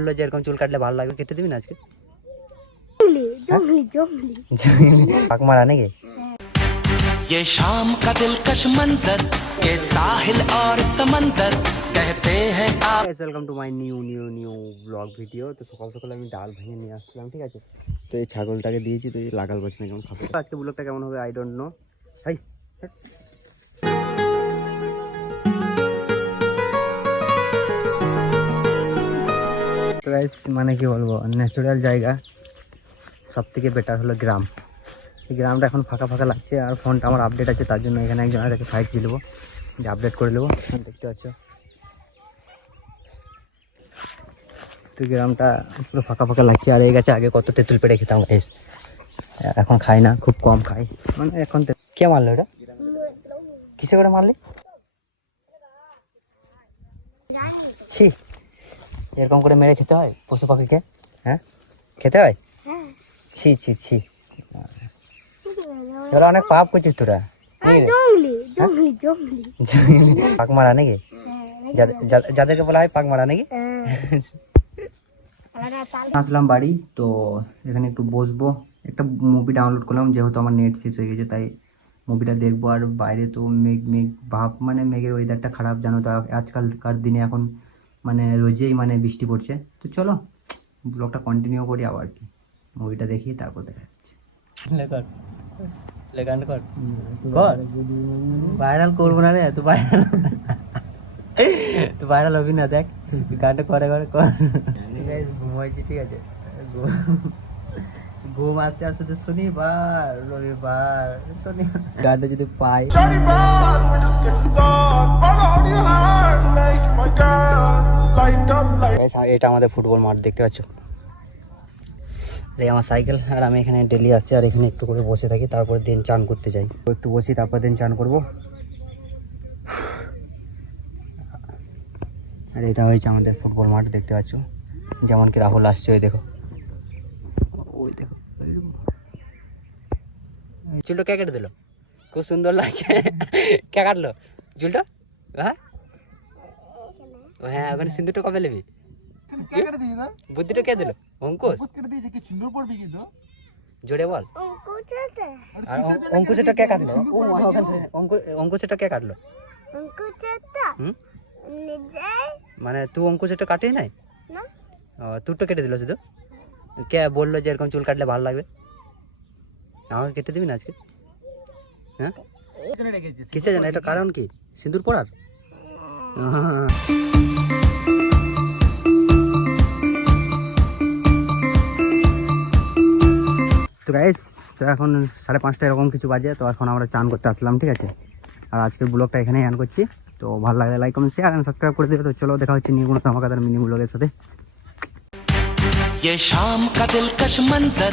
বললো যে এরকম চুল কাটলে ভালো লাগবে, কেটে দিবি না আজকে? পাক মারা নাকি? ये शाम का दिलकश मंजर के साहिल और समंदर कहते हैं आप। Welcome to my new blog video. তো সকাল সকাল আমি ডাল ভেঙে নিয়ে আসলাম, ঠিক আছে? তো এই ছাগলটাকে দিয়েছি, তো এই লাগাল বলছি না কেমন খাবে। আজকে ব্লগটা কেমন হবে আই ডোন্ট নো। হাই মানে কি বলবো, ন্যাচারাল জায়গা সব থেকে বেটার হলো গ্রাম। এই গ্রামটা এখন ফাঁকা ফাঁকা লাগছে, আর ফোনটা আমার আপডেট আছে, তার জন্য এখানে একজনের কাছে ফাইট দিয়ে নেবো, যে আপডেট করে নেবো। দেখতে পাচ্ছ তো গ্রামটা পুরো ফাঁকা ফাঁকা লাগছে। আর এই গাছে আগে কত তেঁতুল পেড়ে খেতাম গাইস, এখন খাই না, খুব কম খাই। মানে এখন কে মারলো এটা? কিসে করে মারলি? ছি, এরকম করে মেরে খেতে হয় পশু পাখিকে? হ্যাঁ খেতে হয়? ছি ছি ছি, এগুলো অনেক পাপ করছিস তোরা। পাক মারা নাকি? যাদেরকে বলা হয় পাক মারা নাকি? আসলাম বাড়ি, তো এখানে একটু বসবো, একটা মুভি ডাউনলোড করলাম, যেহেতু আমার নেট শেষ হয়ে গেছে তাই মুভিটা দেখবো। আর বাইরে তো মেঘ মেঘ ভাব, মানে মেঘের ওয়েদারটা খারাপ, জানো তো আজকালকার দিনে এখন মানে রোজেই মানে বৃষ্টি পড়ছে। তো চলো ব্লগটা কন্টিনিউ করি, আবার কি মুভিটা দেখি তারপর দেখা যাচ্ছে। ভাইরাল করবো না রে, তুই ভাইরাল হবি না, দেখ গানটা করে কর। ঘুমাইছি, ঠিক আছে? ঘুম আসছে, আর শুধু শনিবার রবিবার গানটা যদি পাই। এটা আমাদের ফুটবল মাঠ, দেখতে পাচ্ছ? এই আমার সাইকেল, আর আমি এখানে ডেলি আসছি, আর এখানে একটু করে বসে থাকি, তারপর দিন চান করতে যাই। একটু বসি, তারপর দিন চান করবো। আর এটা হয়েছে আমাদের ফুটবল মাঠ, দেখতে পাচ্ছ? যেমন কি রাহুল আসছে, ওই দেখো, ওই দেখো। চুলটা কে কেটে দিল? খুব সুন্দর লাগছে। কে কাটলো চুলটা? হ্যাঁ হ্যাঁ, ওখানে সিন্দুরটা কবে নেবি? বুদ্ধিটা কে দিল? অঙ্কুশ জোরে বল। আর অঙ্কুশটা কে কাটলো? অঙ্কুশটা কে কাটলো? মানে তুই অঙ্কুশটা কাটিস নাই? তোরটা কেটে দিল শুধু? কে বললো যে এরকম চুল কাটলে ভালো লাগবে? আমাকে কেটে দিবি না আজকে? হ্যাঁ কিসের জন্য? এটা কারণ কি? সিঁদুর পড়ার? তো গাইস, তো এখন 5:30 এরকম কিছু বাজে, তো এখন আমরা চান করতে আসলাম, ঠিক আছে? আর আজকের ব্লগটা এখানেই এন্ড করছি। তো ভালো লাগলে like comment share and subscribe করে দিও। তো চলো দেখা হচ্ছে নিউ কোনো ধামাকাদার মিনি ব্লগের সাথে। ये शाम का दिलकश मंजर